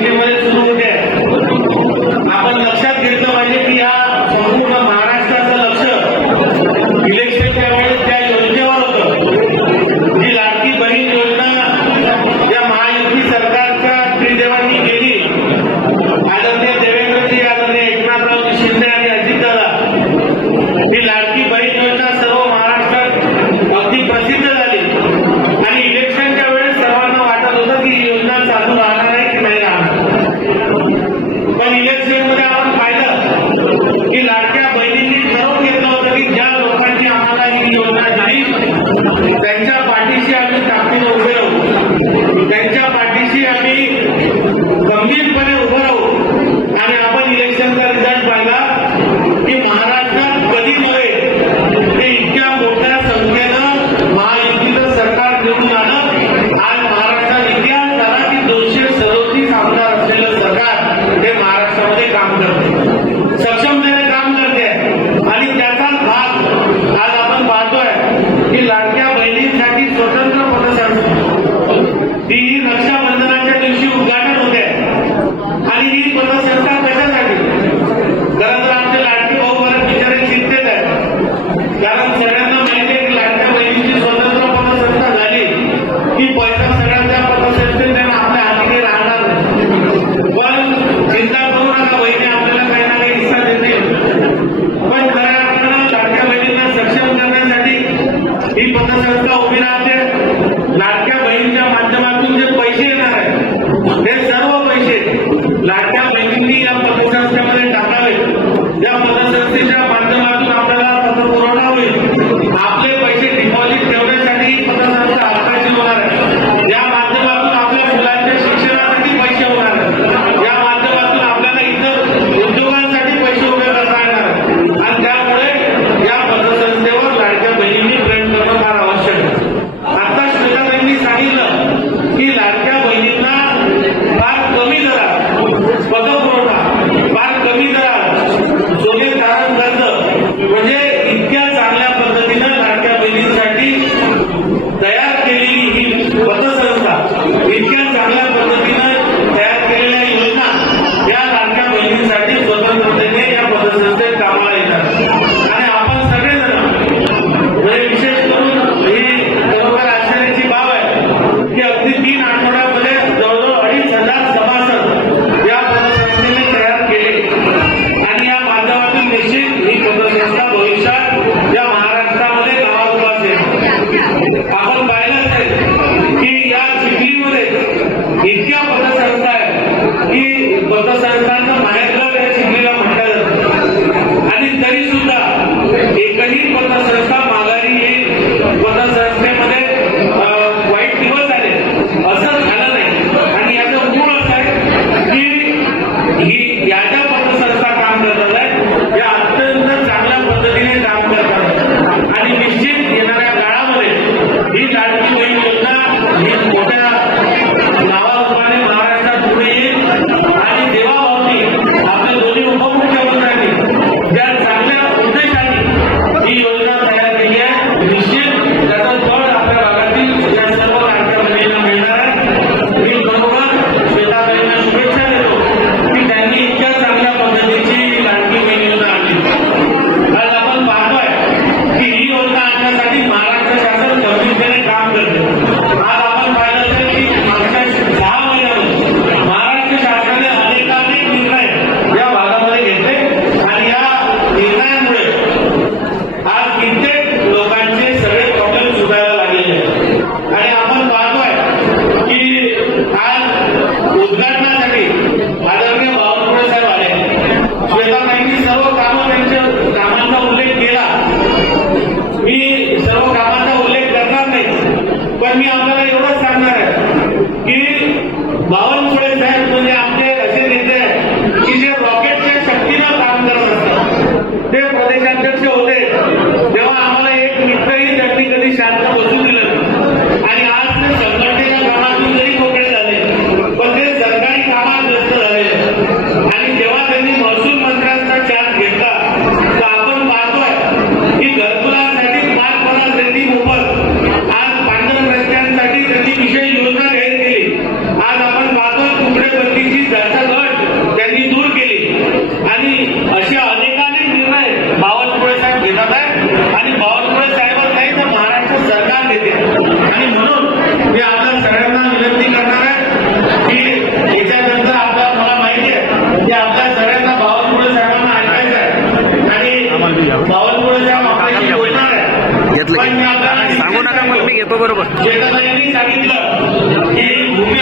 কেবল ప్రాంతం మగ प्रदेशाध्यक्ष होते सांगू नका मग मी घेतो बरोबर. सांगितलं की भूमी